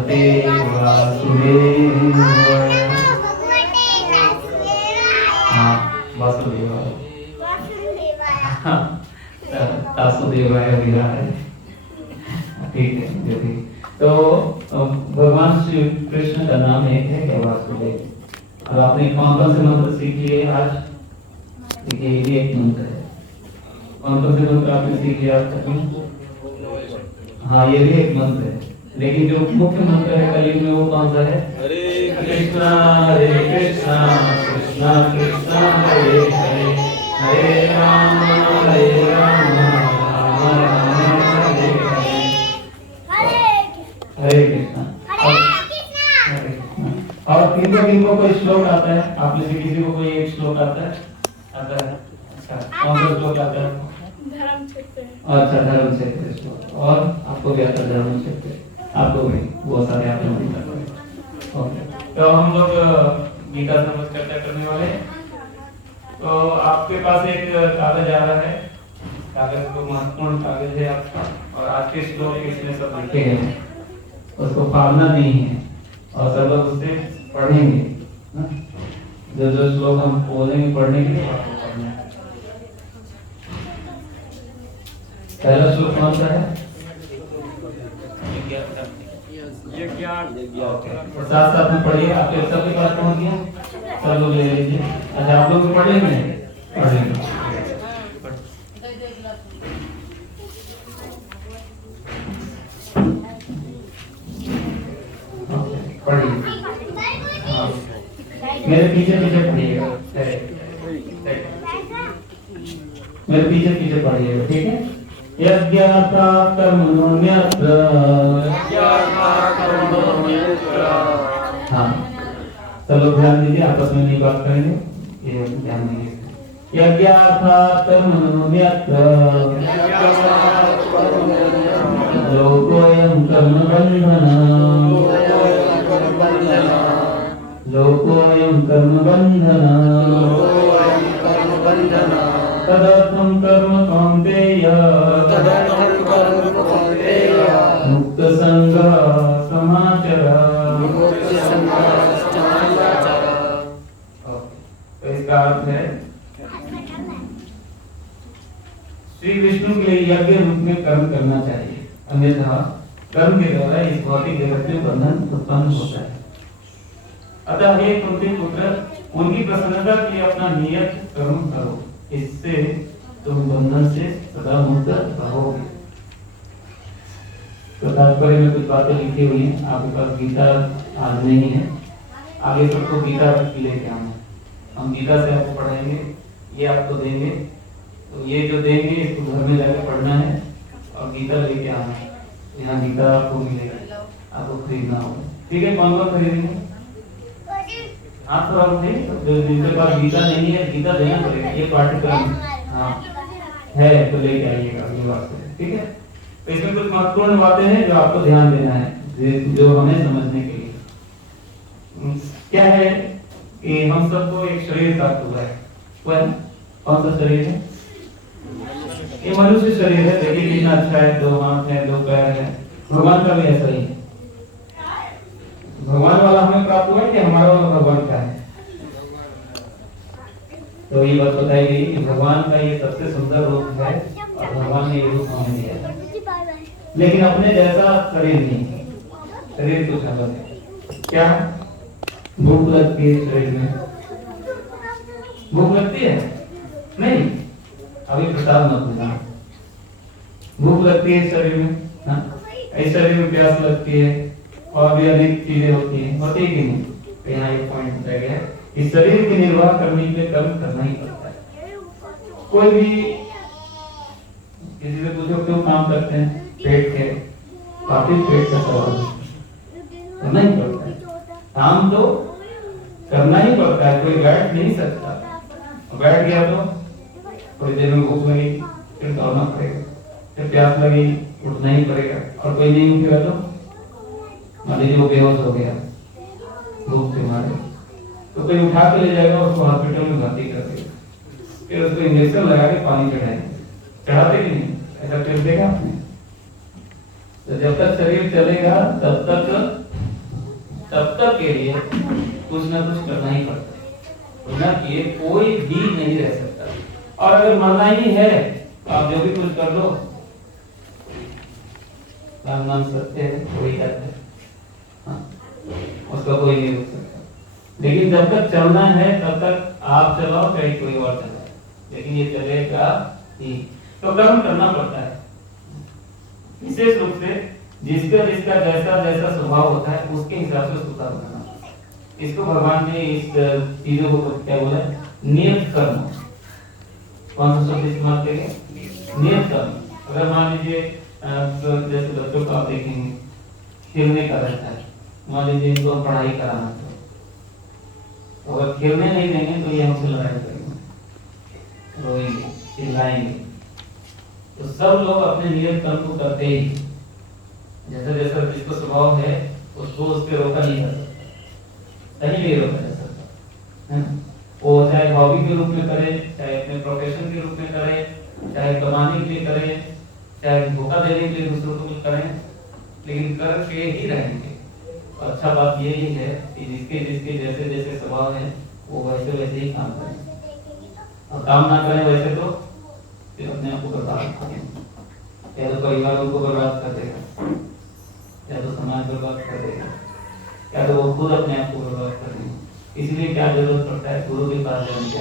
भगवते वासुदेवाय। हाँ वासुदेवाय, वासुदेवाय विहाय, ठीक है जो भी। तो भगवान श्री कृष्ण का नाम एक है क्या वासुदेव। अब आपने कौन कौन से मंत्र सीख लिए आज? देखिए ये भी एक मंत्र है। कौन कौन से मंत्र आपने सीख लिया आज तक में? हाँ ये भी एक मंत्र है, लेकिन जो मुख्य मंत्र है कलयुग में वो कौन सा है? हरे कृष्णा कृष्णा कृष्णा हरे हरे, हरे राम राम राम हरे हरे। हरे कृष्णा। और किनको कोई श्लोक आता है? आप में से किसी को कोई एक श्लोक आता है? आता है? अच्छा कौन सा श्लोक आता है? धर्म क्षेत्र। अच्छा धर्म क्षेत्र श्लोक। और आपको भी आता है धर्म क्षेत्र? आपको भी वो सारे आपने भी आता है। ओके तो हम लोग गीता समझ चर्चा करने वाले हैं। तो आपके पास एक कागज आ रहा है, कागज को महत्वपूर्ण कागज है आपका, और आज के श्लोक इसमें सब लिखे हैं, उसको फाड़ना नहीं है और सब लोग उससे पढ़ेंगे। जो जो श्लोक हम बोलेंगे पढ़ने के लिए आपको पढ़ना है। पहला श्लोक कौन सा है? साथ साथ में पढ़िए, आपके सबके पास पहुंच गया, सब लोग ले लीजिए। अच्छा आप लोग पढ़ लेंगे? पढ़ लेंगे। पढ़िए, मेरे पीछे पीछे पढ़िएगा, मेरे पीछे पीछे पढ़िएगा, ठीक है? यज्ञाता कर्मण्यत्र, हाँ चलो ध्यान दीजिए, आपस में नहीं बात करेंगे, ये ध्यान दीजिए। यज्ञाता कर्मण्यत्र लोकोऽयं कर्मबन्धनः तदर्थं कर्म कौन्तेय मुक्तसंगः समाचर। तो इसका अर्थ है श्री विष्णु के लिए यज्ञ रूप में कर्म करना चाहिए, अन्यथा कर्म के द्वारा इस भौतिक जगत में बंधन उत्पन्न होता है। अतः हे कुंती पुत्र, उनकी प्रसन्नता के लिए अपना नियत कर्म करो, इससे तुम बंधन से सदा मुक्त रहोगे। तो तात्पर्य में कुछ बातें लिखी हुई हैं, आपके पास गीता आज नहीं है, आगे सबको गीता लेके आना। हम गीता से आपको पढ़ाएंगे, ये आपको देंगे, तो ये जो देंगे इसको घर में जाकर पढ़ना है और गीता लेके आना। यहाँ गीता आपको मिलेगा, आपको खरीदना होगा, ठीक है? कौन कौन खरीदेंगे? हाँ तो आप थे जो जिनके पास गीता नहीं है, गीता देना पड़ेगा, ये पाठ्यक्रम हाँ है तो लेके आइएगा ये बात है, ठीक है? तो इसमें कुछ महत्वपूर्ण बातें हैं जो आपको ध्यान देना है, जो हमें समझने के लिए। क्या है कि हम सबको एक शरीर प्राप्त हुआ है। कौन सा शरीर है? ये मनुष्य शरीर है, देखिए कितना अच्छा है, 2 हाथ है, 2 पैर है। भगवान का भी ऐसा ही है। भगवान वाला हमें प्राप्त हुआ है कि हमारा वाला भगवान का है? तो ये बात बताई गई कि भगवान का ये सबसे सुंदर रूप है और भगवान ने ये रूप हमें दिया है, लेकिन अपने जैसा शरीर नहीं है, शरीर कुछ अलग है। क्या भूख लगती है शरीर में? भूख लगती है? नहीं, अभी प्रसाद मत लेना। भूख लगती है शरीर में, इस शरीर में प्यास लगती है और भी अनेक चीजें होती हैं, होती है कि नहीं? तो यहाँ एक पॉइंट बताया गया है, इस शरीर के निर्वाह करने के लिए कर्म करना ही पड़ता है। कोई भी किसी से पूछो क्यों काम करते हैं? पेट के, काफी पेट का सवाल करना ही पड़ता है, काम तो करना ही पड़ता है, कोई बैठ नहीं सकता। बैठ गया तो थोड़ी देर में भूख लगी, फिर दौड़ना पड़ेगा, फिर प्यास लगी, उठना ही पड़ेगा, और कोई नहीं उठेगा तो मान लीजिए वो बेहोश हो गया भूख से मारे, तो कोई उठा के ले जाएगा, उसको हॉस्पिटल में भर्ती कर देगा, फिर उसको इंजेक्शन लगा के पानी चढ़ाएंगे। चढ़ाते कि नहीं? ऐसा फिर देखा आपने? तो जब तक शरीर चलेगा तब तक के लिए कुछ ना कुछ करना ही पड़ता है, बिना किए कोई भी नहीं रह सकता। और अगर मरना ही है तो आप जो भी कुछ कर लो, राम नाम सत्य है, वही कहते हैं, हाँ, उसका कोई नहीं रोक सकता। लेकिन जब तक चलना है तब तक आप चलाओ चाहे कोई और चलाए, लेकिन ये चलेगा ही। तो कर्म करना पड़ता है, विशेष रूप से जिसका जिसका जैसा जैसा स्वभाव होता है उसके हिसाब से सुधार करना। इसको भगवान ने इस चीजों को क्या बोला, नियत कर्म। कौन सा शब्द इस्तेमाल करेंगे, नियत कर्म। अगर मान लीजिए तो जैसे बच्चों को आप देखेंगे खेलने का रहता है, मान लीजिए इनको पढ़ाई कराना है, तो अगर खेलने नहीं देंगे तो ये हमसे लड़ाई करेंगे, रोएंगे, चिल्लाएंगे। तो सब लोग अपने नियत कर्म को करते ही, जैसा जैसा जिसको स्वभाव है उसको उस पर रोका नहीं जा सकता, सही नहीं रोका जा सकता है। वो चाहे हॉबी के रूप में करे, चाहे अपने प्रोफेशन के रूप में करे, चाहे कमाने के लिए करे, चाहे धोखा देने के लिए दूसरों को करें, लेकिन करके ही रहेंगे। और अच्छा बात ये ही है कि जिसके जिसके जैसे जैसे स्वभाव है वो वैसे वैसे ही काम करें, और काम ना करें वैसे तो फिर अपने आप को बर्बाद करेंगे। या तो परिवार को बर्बाद कर देगा, या तो समाज बर्बाद कर देगा, या तो वो खुद अपने आप को बर्बाद कर देंगे। इसलिए क्या जरूरत पड़ता है, गुरु के पास जाने की,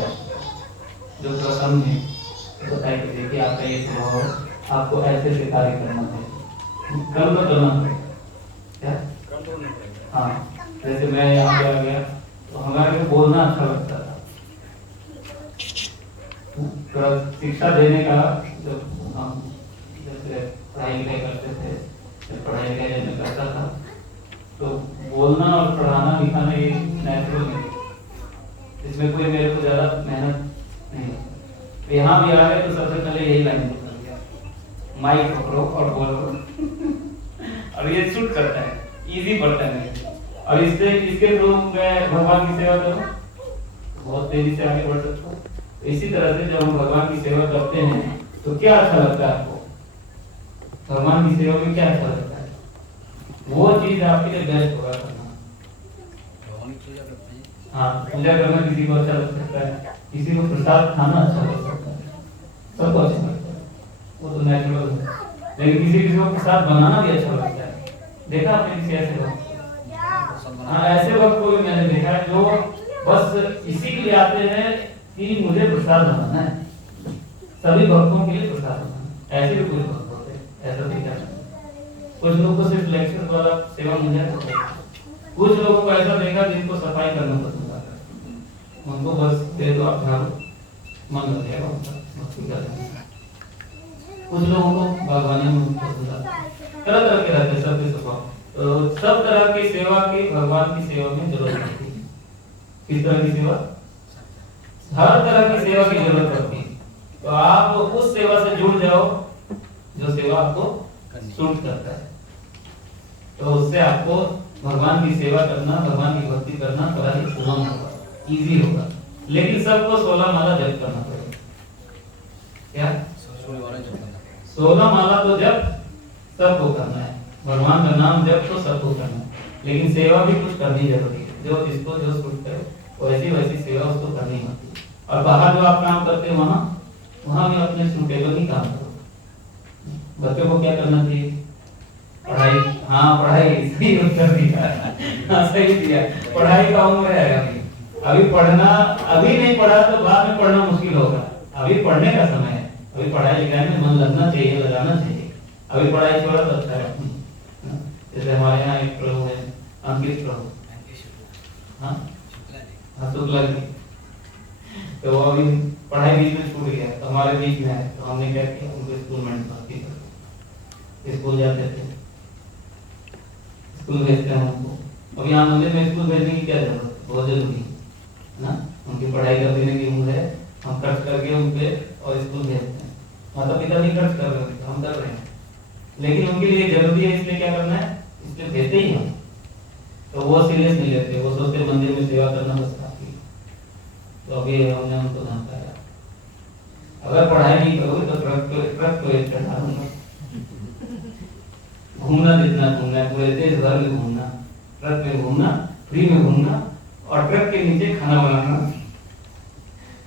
जो प्रसन्न है बताए कि देखिए आपका ये स्वभाव है, आपको ऐसे से कार्य करना चाहिए, कर्म तो करना पड़ेगा। क्या? हाँ, जैसे मैं यहाँ पे आ गया तो हमारे को बोलना अच्छा लगता था, तो शिक्षा देने का जब हम जैसे पढ़ाई लिखाई करते थे, जब पढ़ाई लिखाई जब मैं करता था तो बोलना और पढ़ाना लिखाना ये नेचुरल नहीं, इसमें कोई मेरे को ज्यादा मेहनत नहीं। तो यहाँ भी आ गए तो सबसे पहले यही लाइन बोलता गया, माइक पकड़ो और बोलो और ये शूट करता है, इजी पड़ता है मेरे। और इससे इसके थ्रू मैं भगवान की सेवा करूँ, बहुत तेजी से आगे बढ़ सकता हूँ। इसी तरह से जब हम भगवान की सेवा करते हैं तो क्या अच्छा लगता है आपको, भगवान की सेवा में क्या अच्छा लगता है, वो चीज आपके लिए बेस्ट होगा करना। हाँ, पूजा करना किसी को अच्छा लग सकता है, किसी को प्रसाद खाना अच्छा लग सकता है, सबको अच्छा लगता है, वो तो नेचुरल है। लेकिन किसी किसी को प्रसाद बनाना भी अच्छा लगता है। देखा आपने किसी ऐसे वक्त? हाँ, ऐसे वक्त को भी मैंने देखा है जो बस इसी के लिए आते हैं कि मुझे प्रसाद बनाना है, सभी भक्तों के लिए प्रसाद बनाना। ऐसे भी कुछ भक्त होते हैं, ऐसा देखा है। कुछ लोग को सिर्फ लेक्चर द्वारा सेवा मिल जाए, कुछ लोगों को ऐसा देखा जिनको सफाई करना पसंद आता है, उनको बस दे दो आप झाड़ू, मन लग जाएगा उनका, मस्ती कर देंगे। कुछ लोगों को बागवानी में पसंद आता है, तरह तरह के रहते हैं सबके स्वभाव। तो सब तरह की सेवा की भगवान की सेवा में जरूरत होती है। किस तरह की सेवा? हर तरह की सेवा की जरूरत होती है। तो आप उस सेवा से जुड़ जाओ जो सेवा आपको सूट करता है, तो उससे आपको भगवान की सेवा करना, भगवान की भक्ति करना बड़ा ही सुगम होगा, इजी होगा। लेकिन सबको 16 माला जप करना पड़ेगा। क्या? 16 माला तो जप सबको करना है, भगवान का नाम जप तो सबको करना है, लेकिन सेवा भी कुछ करनी जरूरी है। जो जिसको जो सूट करे वैसी वैसी सेवा उसको करनी होती है। और बाहर जो आप काम करते हैं वहाँ भी अपने सूटेबल ही काम करो। बच्चों को क्या करना चाहिए? पढ़ाई। हाँ, पढ़ाई, सही उत्तर दिया। हाँ, सही दिया। पढ़ाई का उम्र है अभी पढ़ना, अभी नहीं पढ़ा तो बाद में पढ़ना मुश्किल होगा। अभी पढ़ने का समय है, अभी पढ़ाई लिखाई में मन लगना चाहिए, लगाना चाहिए। अभी पढ़ाई थोड़ा तो अच्छा है। जैसे हमारे यहाँ एक प्रभु है, अंकित प्रभु, हाँ शुक्ला जी, तो वो अभी पढ़ाई बीच में छूट गया, तो हमारे बीच में है, तो हमने क्या किया, उनको स्कूल में भर्ती कर दिया। स्कूल जाते थे, स्कूल भेजते हैं उनको। अब यहाँ मंदिर में स्कूल भेजने की क्या जरूरत है, बहुत जरूरी है ना। उनकी पढ़ाई कर देने की उम्र है, हम खर्च करके उनपे और स्कूल भेजते हैं। माता पिता नहीं खर्च कर रहे हैं, हम कर रहे हैं, लेकिन उनके लिए जरूरी है, इसलिए क्या करना है, इसलिए भेजते ही हम। तो वो सीरियस नहीं लेते, वो सोचते मंदिर में सेवा करना बस काफी। तो अभी हमने उनको धमकाया, अगर पढ़ाई नहीं करोगे तो ट्रक को एक चढ़ा दूंगा। घूमना जितना घूमना है, पूरे देश भर में घूमना, ट्रक में घूमना, फ्री में घूमना और ट्रक के नीचे खाना बनाना।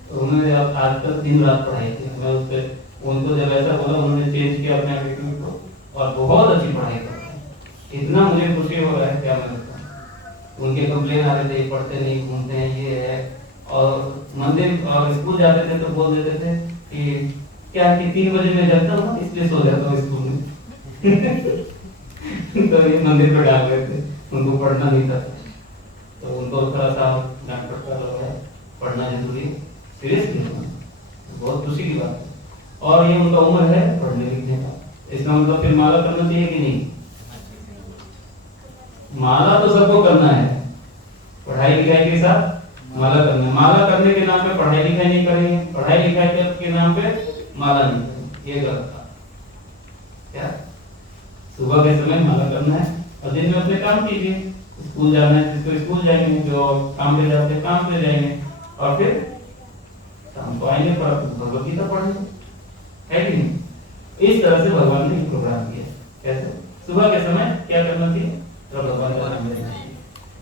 तो उन्होंने आज तक दिन रात पढ़ाई की। मैं उससे उनको जब ऐसा बोला उन्होंने चेंज किया अपने एटीट्यूड को और बहुत अच्छी पढ़ाई करते हैं। इतना मुझे खुशी हो रहा है क्या मैं बताऊं। उनके कंप्लेन आ रहे थे पढ़ते नहीं, घूमते हैं, ये है। और मंदिर और स्कूल जाते थे तो बोल देते थे कि क्या कि 3 बजे मैं जगता हूँ इसलिए सो जाता हूँ स्कूल में। तो ये मंदिर पर डाल रहे थे, उनको पढ़ना नहीं था। तो उनको थोड़ा सा डॉक्टर का लगा है पढ़ना जरूरी, सीरियसली बहुत खुशी की बात है। और ये उनका उम्र है पढ़ने लिखने का, इसका मतलब फिर माला करना चाहिए कि नहीं? माला तो सबको करना है, पढ़ाई लिखाई के साथ माला करना है। माला करने के नाम पे पढ़ाई लिखाई नहीं करेंगे, पढ़ाई लिखाई के नाम पे माला नहीं करेंगे, ये गलत था। क्या सुबह के समय माला करना है और दिन में अपने काम कीजिए। स्कूल जाना है जिसको स्कूल जाएंगे, जो काम पे जाते हैं काम पे जाएंगे, और फिर शाम को आएंगे पर भगवत गीता पढ़ेंगे, है कि नहीं? इस तरह से भगवान ने प्रोग्राम किया। कैसे सुबह के समय क्या करना चाहिए? तो भगवान का नाम लेना चाहिए।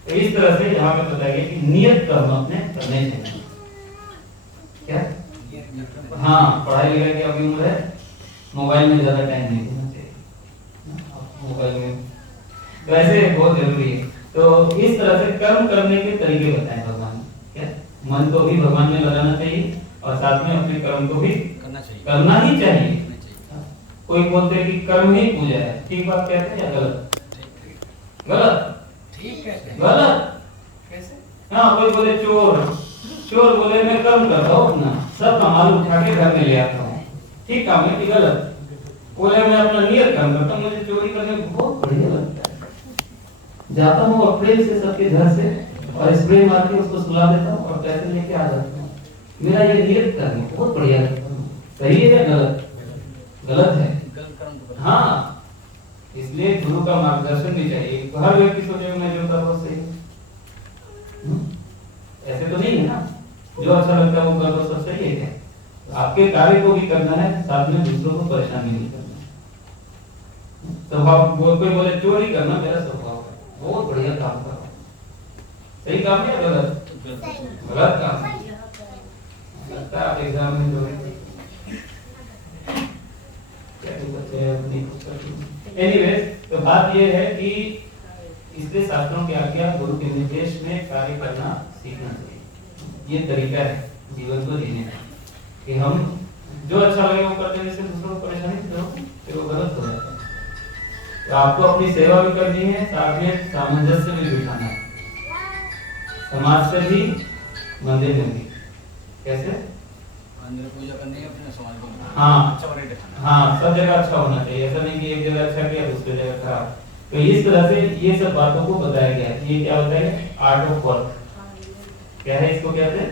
तो इस तरह से यहाँ पे बताया गया कि नियत कर्म अपने करने चाहिए। क्या? हाँ, पढ़ाई लिखाई की अभी उम्र है, मोबाइल में ज्यादा टाइम नहीं देना चाहिए। मोबाइल में वैसे बहुत जरूरी है। तो इस तरह से कर्म करने के तरीके बताए भगवान ने। क्या? मन को भी भगवान में लगाना चाहिए और साथ में अपने कर्म को भी करना ही चाहिए। कोई बोलते हैं कि कर्म ही पूजा है, ठीक बात कहते हैं या गलत? गलत, ठीक है, गलत कैसे? हाँ, कोई बोले चोर, चोर बोले मैं कर्म कर रहा हूँ अपना, सब माल उठा के घर में ले आता हूँ, ठीक काम है कि गलत? बोले मैं अपना नियत कर्म करता हूँ, मुझे चोरी करने बहुत बढ़िया लगता है, जाता हूँ और प्रेम से सबके घर से और स्प्रे मार के उसको सुला देता हूँ और पैसे लेके आ जाता हूँ। मेरा ये नियत कर्म बहुत बढ़िया लगता है। सही है या गलत? गलत है। हाँ, इसलिए गुरु का मार्गदर्शन भी चाहिए। हर व्यक्ति सोचे मैं जो कर वो सही, ऐसे तो नहीं है ना। जो अच्छा लगता है वो कर वो सब सही है क्या? आपके कार्य को भी करना है, साथ में दूसरों को परेशान भी नहीं करना। स्वभाव कोई बोले चोरी करना मेरा स्वभाव है, बहुत बढ़िया काम कर रहा हूँ, सही काम है या गलत? गलत काम है। लगता है आप एग्जाम में जो एनीवेज, तो बात ये है कि इसलिए शास्त्रों की आज्ञा गुरु के निर्देश में कार्य करना सीखना चाहिए। ये तरीका है जीवन को जीने का कि हम जो अच्छा लगे वो करते हैं, जिससे दूसरों को परेशानी हो फिर वो गलत हो जाता है। तो आपको अपनी सेवा भी करनी है, साथ में सामंजस्य भी बिठाना है, समाज से भी मंदिर में भी। कैसे? मंदिर पूजा करनी है, अपने समाज को हाँ अच्छा बना दिखाना। हाँ, सब जगह अच्छा होना चाहिए, ऐसा नहीं कि एक जगह अच्छा किया दूसरी जगह खराब। तो इस तरह से ये सब बातों को बताया गया है। ये क्या होता है? Art of work. क्या है इसको कहते हैं?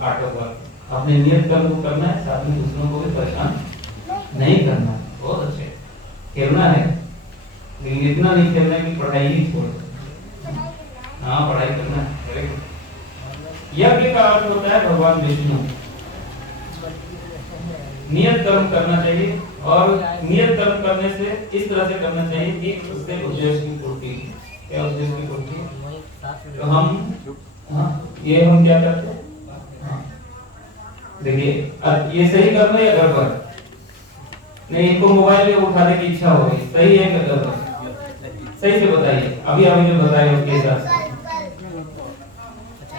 Art of work. अपने नियत कर्म को करना है, साथ में दूसरों को भी परेशान नहीं करना है। बहुत अच्छे खेलना है, लेकिन इतना नहीं खेलना है कि पढ़ाई ही छोड़ दो। हाँ, पढ़ाई करना है। यज्ञ का अर्थ होता है भगवान विष्णु। नियत कर्म करना चाहिए और नियत कर्म करने से इस तरह से करना चाहिए कि उससे उद्देश्य की पूर्ति। क्या उद्देश्य की पूर्ति? तो हम ये हम क्या करते हैं? देखिए, ये सही करना या गड़बड़? नहीं, इनको मोबाइल में उठाने की इच्छा हो गई, सही है या गड़बड़? सही से बताइए, अभी अभी जो बताया उसके हिसाब से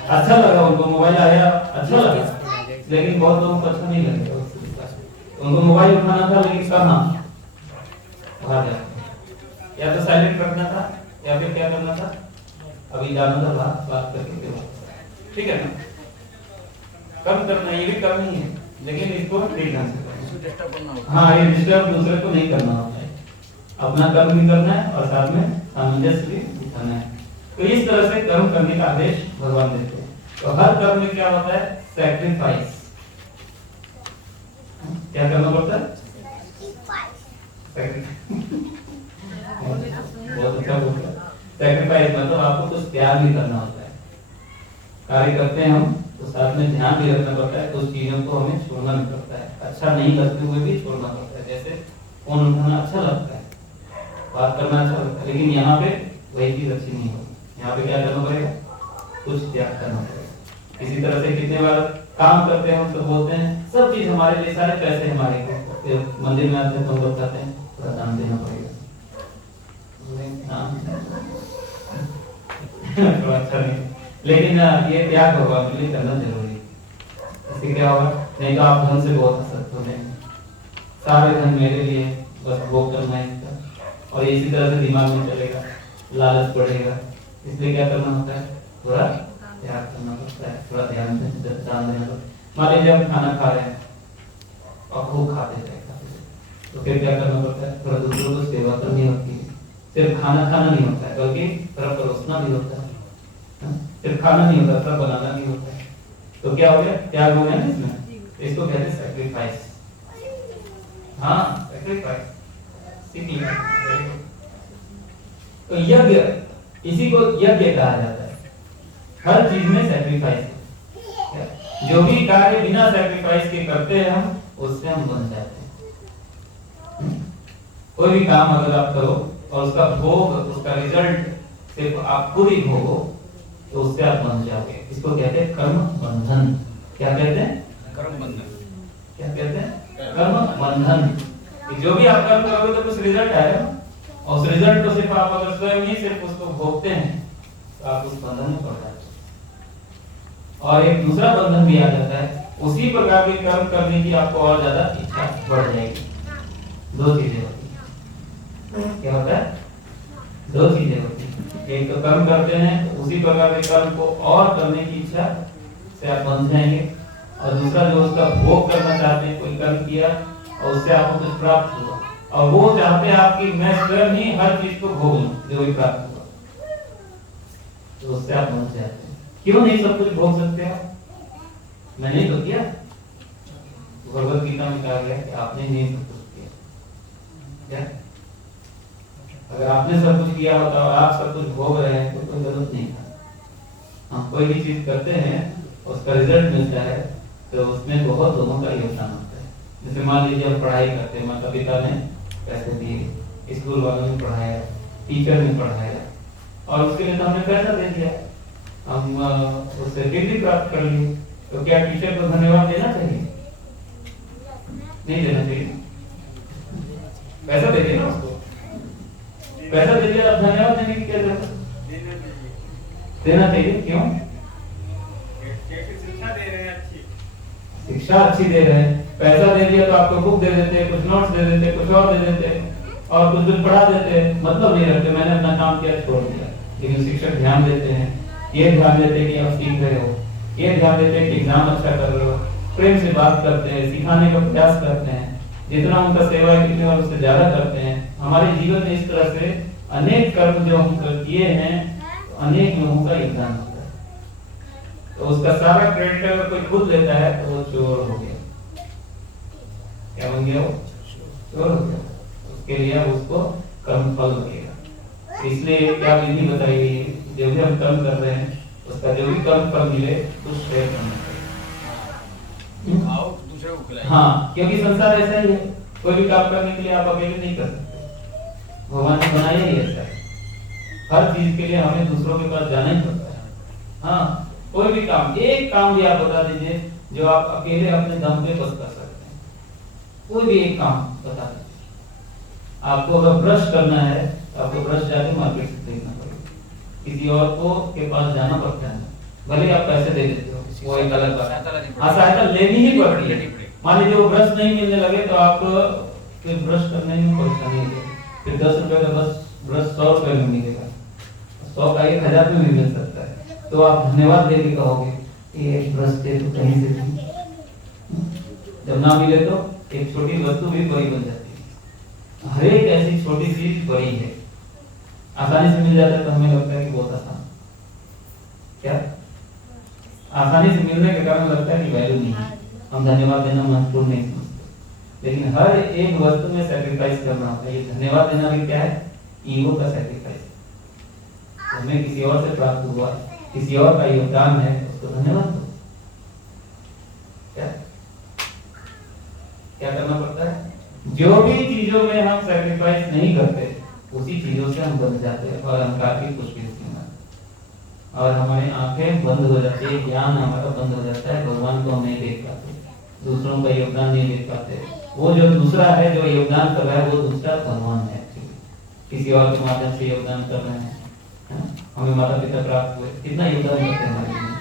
अच्छा लगा उनको, मोबाइल आया अच्छा लगा, लेकिन बहुत लोगों को अच्छा नहीं लगेगा। उनको मोबाइल उठाना था लेकिन कहाँ? बाहर जाकर या तो साइलेंट रखना था या फिर क्या करना था? अभी जाना था बात करके के बाद, ठीक है ना? कम करना, ये भी कम नहीं है, लेकिन इसको ठीक ढंग से करना। हाँ, ये डिस्टर्ब दूसरे को नहीं करना होता है, अपना कर्म भी करना है और साथ में सामंजस्य भी दिखाना है। तो इस तरह से कर्म करने का आदेश भगवान देते हैं। तो हर कर्म में क्या होता है? सैक्रिफाइस। क्या करना पड़ता है? बहुत अच्छा बोलता है। सैक्रिफाइस मतलब आपको कुछ त्याग भी करना होता है। कार्य करते हैं हम तो साथ में ध्यान भी रखना पड़ता है, कुछ चीजों को हमें छोड़ना भी पड़ता है, अच्छा नहीं करते हुए भी छोड़ना पड़ता है। जैसे फोन उठाना अच्छा लगता है, बात करना अच्छा लगता है, लेकिन यहाँ पे वही चीज अच्छी नहीं होगी। यहाँ पे क्या करना पड़ेगा, कुछ त्याग करना पड़ेगा। इसी तरह से कितने बार काम करते हैं तो बोलते हैं सब चीज हमारे लिए, सारे पैसे हमारे को, फिर मंदिर में आते हैं तो हम लोग कहते हैं थोड़ा दान देना पड़ेगा। थोड़ा अच्छा नहीं, लेकिन ये त्याग होगा, बिल्कुल करना जरूरी है। इससे क्या होगा, नहीं तो आप धन से बहुत आसक्त हो जाएंगे, सारे धन मेरे लिए, बस भोग करना है इसका, और इसी तरह से दिमाग में चलेगा, लालच बढ़ेगा। इसलिए क्या करना होता है, थोड़ा त्याग करना पड़ता है, थोड़ा ध्यान देना पड़ता है। मान लीजिए हम खाना खा रहे हैं और खूब खाते हैं, तो फिर क्या करना पड़ता है, थोड़ा दूसरों को सेवा करनी होती है। सिर्फ खाना खाना नहीं होता है, बल्कि थोड़ा परोसना भी होता है। सिर्फ खाना नहीं होता, थोड़ा बनाना भी होता है। तो क्या हो गया, त्याग हो गया ना इसमें, इसको कहते हैं सैक्रिफाइस। हाँ, सैक्रिफाइस सीख लिया। तो यज्ञ, इसी को यज्ञ कहा जाता है। हर चीज में सैक्रिफाइस है, जो भी कार्य बिना सैक्रिफाइस के करते हैं हम, उससे हम बन जाते हैं। कोई भी काम अगर आप करो और उसका भोग, उसका रिजल्ट सिर्फ आप खुद ही भोगो, तो उससे आप बन जाओगे। इसको कहते हैं कर्म बंधन। क्या कहते हैं, कर्म बंधन। क्या कहते हैं, कर्म बंधन। कि जो भी आप कर्म करोगे तो कुछ रिजल्ट आएगा, और उस रिजल्ट को सिर्फ आप अगर स्वयं ही सिर्फ उसको भोगते हैं तो आप उस बंधन में पड़ जाते हैं। और एक दूसरा बंधन भी आ जाता है, उसी प्रकार के कर्म करने की आपको और ज्यादा इच्छा बढ़ जाएगी। दो चीजें होती हैं, क्या होता है, दो चीजें होती हैं। एक तो कर्म करते हैं तो उसी प्रकार के कर्म को और करने की इच्छा से आप बंध जाएंगे, और दूसरा जो उसका भोग करना चाहते हैं, कोई कर्म किया और उससे आपको कुछ प्राप्त हुआ, और वो चाहते हैं आपकी मैं स्वयं ही हर चीज को भोग लूं जो भी प्राप्त हुआ, तो उससे आप बंध जाते हैं। क्यों नहीं सब कुछ भोग सकते आप, मैंने तो किया। भगवत गीता में कहा गया कि आपने नहीं सब कुछ किया। क्या, अगर आपने सब कुछ किया होता और आप सब कुछ भोग रहे हैं तो कोई गलत नहीं था। हम कोई भी चीज करते हैं उसका रिजल्ट मिलता है, तो उसमें बहुत लोगों का योगदान होता है। जैसे मान लीजिए हम पढ़ाई करते हैं, माता पिता ने पैसे दिए, स्कूल वालों ने पढ़ाया, टीचर ने पढ़ाया, और उसके लिए तो हमने पैसा दे दिया, हम उससे डिग्री प्राप्त कर ली। तो क्या टीचर को धन्यवाद देना चाहिए, नहीं देना चाहिए? पैसा दे दिया ना उसको, पैसा दे दिया, अब धन्यवाद देने की क्या जरूरत, देना चाहिए। क्यों, शिक्षा दे रहे हैं, अच्छी शिक्षा अच्छी दे रहे हैं। पैसा दे दिया तो आपको बुक दे देते, कुछ नोट्स दे देते, कुछ और दे देते, और कुछ दिन पढ़ा देते, मतलब नहीं रखते, मैंने अपना काम किया छोड़ दिया। लेकिन शिक्षक ध्यान देते हैं, ये ध्यान देते हैं कि आप सीख रहे हो, ये ध्यान देते हैं कि एग्जाम अच्छा कर रहे हो, प्रेम से बात करते हैं, सिखाने का प्रयास करते हैं, जितना उनका सेवा है कितने और उससे ज्यादा करते हैं। हमारे जीवन में इस तरह से अनेक कर्म जो हम किए हैं, अनेक लोगों का योगदान होता है। तो उसका सारा क्रेडिट अगर कोई खुद लेता है तो वो चोर हो गया। क्या बन गया, वो चोर हो गया। उसके लिए अब उसको कर्म फल लगेगा। इसलिए क्या विधि बताई गई है, जो भी हम कर्म कर रहे हैं उसका जो भी कर्म फल मिले कुछ शेयर करना चाहिए। आओ दूसरे को खिलाइए। हाँ, क्योंकि संसार ऐसा ही है, कोई भी काम करने के लिए आप अकेले नहीं कर सकते, भगवान ने बनाया ही ऐसा है। हर चीज के लिए हमें दूसरों के पास जाना ही पड़ता है। हाँ, कोई भी काम, एक काम भी आप बता दीजिए जो आप अकेले अपने दम पे बस कर सकते हैं, कोई भी एक काम बता दीजिए। आपको अगर ब्रश करना है तो आपको ब्रश जाके मार्केट से खरीदना पड़ेगा, किसी और को के पास जाना पड़ता है, भले आप पैसे दे देते हो, वो एक अलग बात है। हाँ, सहायता लेनी ही पड़ती है। मान लीजिए वो ब्रश नहीं मिलने लगे तो आप फिर ब्रश करने में परेशानी होगी, फिर 10 रुपए का बस ब्रश 100 रुपए में मिलेगा, 100 का 1000 में भी मिल सकता है, तो आप धन्यवाद देके कहोगे कि एक ब्रश दे तो कहीं से भी। जब ना मिले तो एक छोटी वस्तु भी बड़ी बन जाती है। हर एक ऐसी छोटी चीज बड़ी है, आसानी से मिल जाता है तो हमें लगता है कि बहुत आसान। क्या, आसानी से मिलने के कारण लगता है कि वैल्यू नहीं है, हम धन्यवाद देना महत्वपूर्ण नहीं समझते। लेकिन हर एक वस्तु में सैक्रिफाइस करना होता है। ये धन्यवाद देना भी क्या है, ईगो का सैक्रिफाइस। हमें किसी और से प्राप्त हुआ, किसी और का योगदान है, उसको धन्यवाद दो। क्या क्या करना पड़ता है, जो भी चीजों में हम सैक्रिफाइस नहीं करते उसी चीजों से हम बन जाते हैं और अहंकार की कुछ भी नहीं होता। और हमारी आंखें बंद हो जाती है, ज्ञान हमारा बंद हो जाता है, भगवान को हम नहीं देख पाते, दूसरों का योगदान नहीं देख पाते। वो जो दूसरा है जो योगदान कर रहा है वो दूसरा भगवान है, किसी और के माध्यम से योगदान कर रहे हैं। हमें माता पिता प्राप्त हुए, कितना योगदान करते हैं हमारे लिए,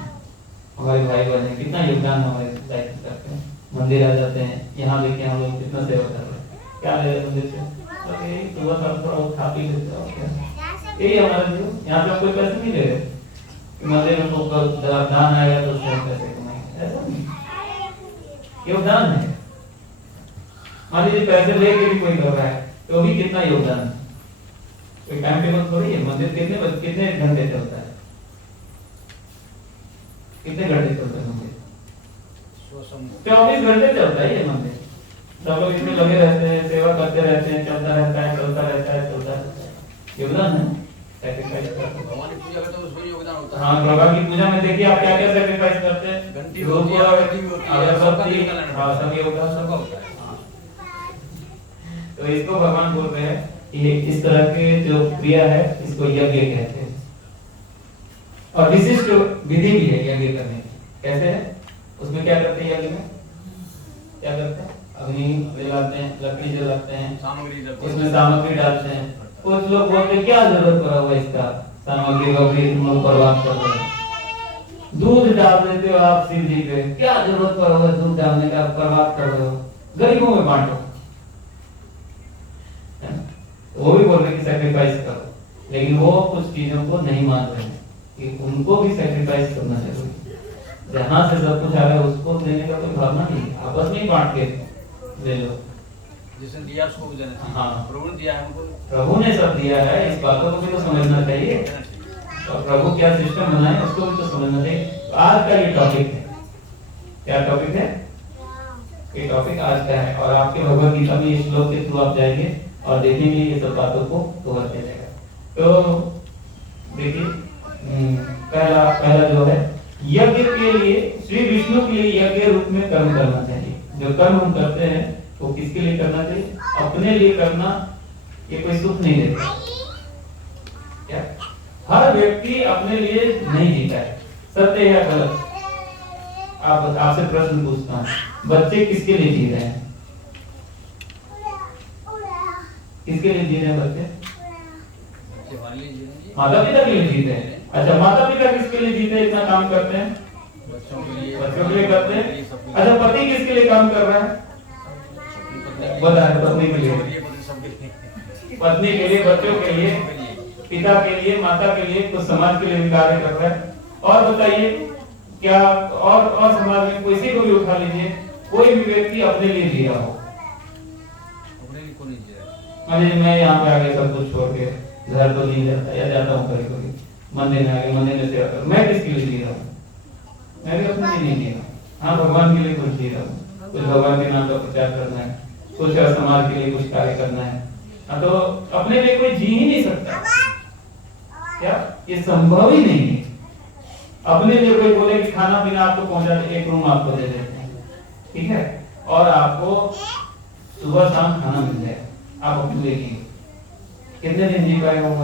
हमारे भाई बहन कितना योगदान हमारे लाइफ में करते हैं। मंदिर आ जाते हैं, यहाँ देखिए हम लोग कितना सेवा कर रहे हैं, क्या ले रहे हैं मंदिर से, सुबह शाम थोड़ा खा पी लेते हो, यही हमारा जीवन। यहाँ पे कोई पैसे नहीं ले रहे, मंदिर में दान आएगा तो उससे हम पैसे कमाएंगे, ऐसा नहीं। योगदान है, मान लीजिए पैसे लेके भी कोई कर रहा है तो भी कितना योगदान है। कोई टाइम टेबल थोड़ी है, मंदिर कितने घंटे चलता है, कितने घंटे चलता है मंदिर? 24 घंटे चलता है ये मंदिर। सब लोग इसमें लगे रहते हैं, सेवा करते रहते हैं, चलता रहता है, चलता रहता है, चलता रहता है। योगदान है, सैक्रिफाइस करते हैं। भगवान की पूजा करते हैं उसमें योगदान होता है। हाँ, भगवान की पूजा में देखिए आप क्या क्या सैक्रिफाइस करते हैं, घंटी होती है, आरती भी होती है, अगरबत्ती, हाँ सब योगदान सबका होता है। तो इसको भगवान बोल रहे हैं कि इस तरह के जो क्रिया है इसको यज्ञ कहते हैं। और विशिष्ट विधि भी है यज्ञ करने की। कैसे है? उसमें क्या करते हैं यज्ञ में? क्या करते हैं? अग्नि जलाते हैं, लकड़ी जलाते हैं, सामग्री जलाते हैं, उसमें सामग्री डालते हैं। कुछ लोग बोलते हैं क्या जरूरत पड़ा हुआ इसका, सामग्री वगैरह तुम लोग बर्बाद कर रहे हो। दूध डाल देते हो आप शिव जी पे, क्या जरूरत पड़ा हुआ दूध डालने का, बर्बाद कर रहे हो, गरीबों में बांटो। वो भी बोल रहे कि सैक्रिफाइस करो, लेकिन वो कुछ चीजों को नहीं मान रहे हैं कि उनको भी सैक्रिफाइस करना जरूरी है। जहां से सब कुछ आ रहा है उसको देने का कोई भावना नहीं, आपस में ही बांट के ले लो। जिसने दिया उसको भी देना चाहिए। हाँ, प्रभु ने दिया है हमको, प्रभु ने सब दिया है, इस बातों को भी तो समझना चाहिए। और प्रभु क्या सिस्टम बनाए उसको भी तो समझना चाहिए। तो आज का ये टॉपिक है, क्या टॉपिक है? ये टॉपिक आज का है और आपके भगवद गीता में इस श्लोक के थ्रू आप जाएंगे और देखेंगे ये सब बातों को कवर किया जाएगा। तो देखिए पहला जो है, यज्ञ के लिए श्री विष्णु के लिए यज्ञ रूप में कर्म करना चाहिए। जो कर्म हम करते हैं वो किसके लिए करना चाहिए? अपने लिए करना। ये कोई सुख नहीं देता क्या? हर व्यक्ति अपने लिए नहीं जीता है, सत्य है गलत? आपसे प्रश्न पूछता हूँ, बच्चे किसके लिए जी रहे हैं? किसके लिए जी रहे हैं बच्चे? माता पिता के लिए जीते हैं। अच्छा, माता पिता किसके लिए जीते हैं, इतना काम करते हैं? बच्चों के लिए करते हैं। अच्छा, पति किसके लिए काम कर रहा है? बता रहे, पत्नी के लिए, पत्नी के लिए, बच्चों के लिए, पिता के लिए, माता के लिए, कुछ समाज के लिए भी कार्य कर रहा है। और बताइए क्या और समाज में किसी को भी उठा लीजिए, कोई भी व्यक्ति अपने लिए जी रहा हो? मैं यहाँ पे आ गया सब कुछ छोड़ के, घर तो नहीं जाता या जाता हूँ कभी कभी, मंदिर में आ गया, मंदिर में सेवा कर, मैं किसके लिए जी रहा हूँ? मैं भी अपने लिए नहीं जी रहा हूँ। हाँ, भगवान के लिए कुछ जी रहा हूँ, कुछ भगवान के नाम का प्रचार करना है, कुछ समाज के लिए कुछ कार्य करना है। हाँ, तो अपने लिए कोई जी ही नहीं सकता क्या? ये संभव ही नहीं है। अपने लिए कोई बोले कि खाना पीना आपको पहुंचा दे, एक रूम आपको दे देते हैं, ठीक है, और आपको सुबह शाम खाना मिल जाए, आप अपने लिए जी, कितने दिन जी पाएगा वो?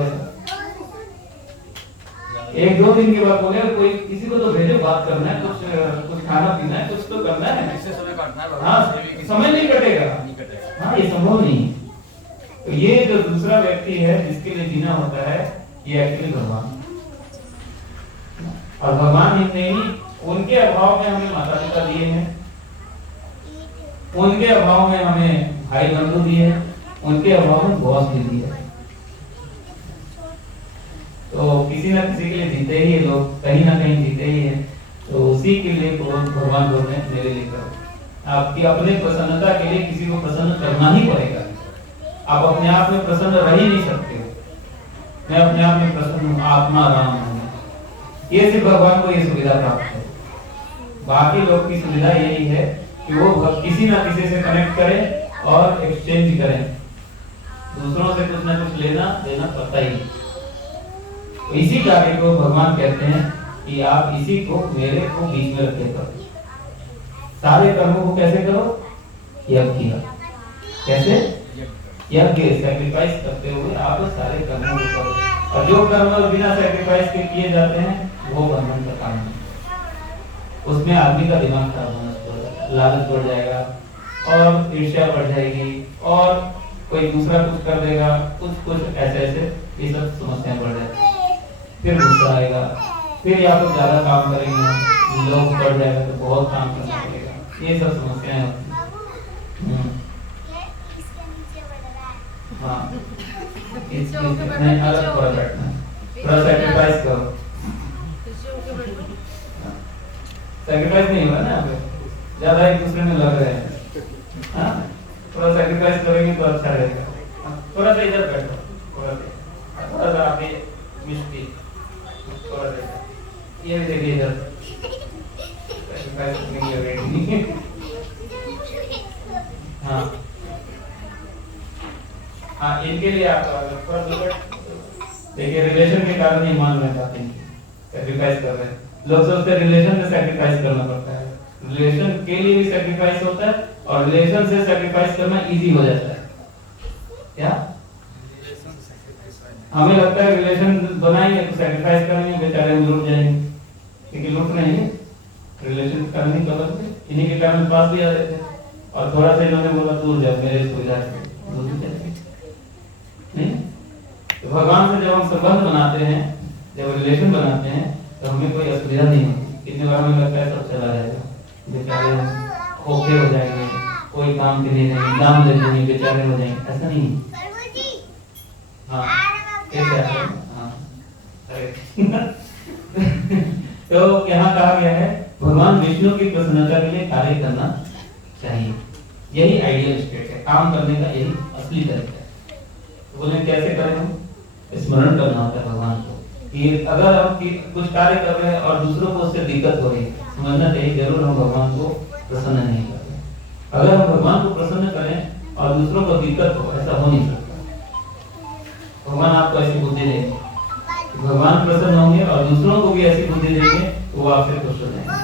एक दो दिन के बाद बोले कोई किसी को तो भेजो, बात करना है, कुछ खाना पीना है, कुछ तो करना है, समय काटना है। हाँ, समय नहीं कटेगा। हाँ, ये संभव नहीं है। तो ये जो दूसरा व्यक्ति है जिसके लिए जीना होता है, ये एक्चुअली भगवान। और भगवान ही नहीं, उनके अभाव में हमें माता पिता दिए हैं, उनके अभाव में हमें भाई बंधु दिए हैं, उनके अभाव में बॉस भी दिया है। तो किसी ना किसी के लिए जीते ही है लोग, कहीं ना कहीं जीते ही है। तो उसी के लिए भगवान बोल रहे हैं मेरे लिए करो। आपकी अपने प्रसन्नता के लिए किसी को प्रसन्न करना ही पड़ेगा। आप अपने आप में प्रसन्न रह ही नहीं सकते हो। मैं अपने आप में प्रसन्न हूँ, आत्मा राम हूँ, ये सिर्फ भगवान को ये सुविधा प्राप्त है। बाकी लोग की सुविधा यही है कि वो किसी ना किसी से कनेक्ट करें और एक्सचेंज करें, दूसरों से कुछ ना कुछ लेना देना पड़ता ही। तो इसी कार्य को भगवान कहते हैं कि आप इसी को मेरे को बीच में रखे करो। सारे कर्मों को कैसे करो? यज्ञ। कैसे? यज्ञ, सैक्रिफाइस करते हुए आप सारे कर्मों को करो। और जो कर्म बिना सैक्रिफाइस के किए जाते हैं वो बंधन का कारण है। उसमें आदमी का दिमाग खराब होना शुरू हो जाएगा, लालच बढ़ जाएगा और ईर्ष्या बढ़ जाएगी और कोई दूसरा कुछ कर देगा, कुछ ऐसे ऐसे ये सब समस्याएं बढ़ जाएगी। फिर गुस्सा आएगा, फिर या तो ज्यादा काम करेंगे, लोग बढ़ जाएगा तो बहुत काम करना पड़ेगा, ये सब समस्याएं होती हैं। हाँ, इसमें अलग थोड़ा बैठना, थोड़ा सैक्रिफाइस करो। सैक्रिफाइस नहीं हुआ ना यहाँ पे, ज्यादा एक दूसरे में लग रहे हैं। हाँ, थोड़ा सैक्रिफाइस करेंगे तो अच्छा रहेगा। थोड़ा सा इधर बैठो, थोड़ा सा आगे मिस्टी, थोड़ा सा ये भी देखिए इधर, सैक्रिफाइस करने के लिए रेडी नहीं है। हाँ हाँ, इनके लिए आप थोड़ा देखिए, रिलेशन के कारण ही मान में जाते हैं, सैक्रिफाइस कर रहे हैं। लोग सोचते हैं रिलेशन में सैक्रिफाइस करना पड़ता है, रिलेशन के लिए भी सैक्रिफाइस होता है और रिलेशन से सैक्रिफाइस करना इजी हो जाता है। क्या हमें लगता है रिलेशन बनाएंगे तो सैक्रिफाइस करेंगे, बेचारे लूट जाएंगे, क्योंकि लूट नहीं है, रिलेशन करने का मतलब इन्हीं के कारण पास भी आ रहे थे और थोड़ा सा इन्होंने बोला दूर जाओ मेरे सुविधा से, दूर जाएंगे नहीं। तो भगवान से जब हम संबंध बनाते हैं, जब रिलेशन बनाते हैं तो हमें कोई असुविधा नहीं होती। कितने बार हमें लगता है सब चला जाएगा, बेचारे खोखे हो जाएंगे, कोई काम के लिए नहीं, दाम दे देंगे, बेचारे हो जाएंगे, ऐसा नहीं है। हाँ, हाँ, तो यहाँ कहा गया है भगवान विष्णु की प्रसन्नता के लिए कार्य करना चाहिए, यही आइडियल स्टेट है, काम करने का यही असली तरीका है। तो बोले कैसे करें हम? स्मरण करना होता है भगवान को कि अगर हम कुछ कार्य कर रहे हैं और दूसरों को उससे दिक्कत हो रही है, समझना चाहिए जरूर हम भगवान को प्रसन्न नहीं कर रहे। अगर हम भगवान को प्रसन्न करें और दूसरों को दिक्कत हो, ऐसा हो नहीं सकता। भगवान आपको ऐसी बुद्धि देंगे, भगवान प्रसन्न होंगे और दूसरों को भी ऐसी बुद्धि देंगे, वो आपसे खुश हो जाएंगे।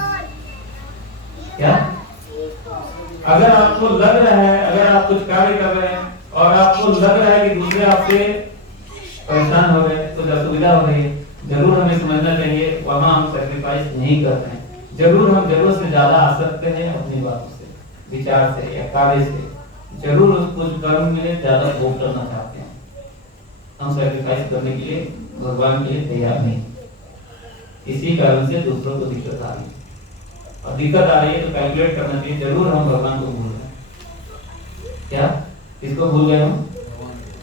क्या अगर आपको लग रहा है, अगर आप कुछ कार्य कर रहे हैं और आपको लग रहा है कि दूसरे आपसे परेशान हो रहे हैं, कुछ असुविधा हो रही है, जरूर हमें समझना चाहिए वहां हम सैक्रिफाइस नहीं कर रहे हैं। जरूर हम जरूरत से ज्यादा आसक्त हैं अपनी बातों से, विचार से या कार्य से, जरूर कुछ कर्म में ज्यादा भोग करना चाहते हैं। हम सैक्रिफाइस करने के लिए भगवान के लिए तैयार नहीं, इसी कारण से दूसरों को दिक्कत आ रही है और दिक्कत आ रही है तो कैलकुलेट करना चाहिए, जरूर हम भगवान को भूल रहे हैं। क्या किसको भूल गए हम?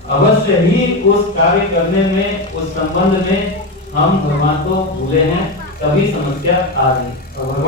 अवश्य ही उस कार्य करने में, उस संबंध में हम भगवान को भूले हैं, तभी समस्या आ रही है। और भगवान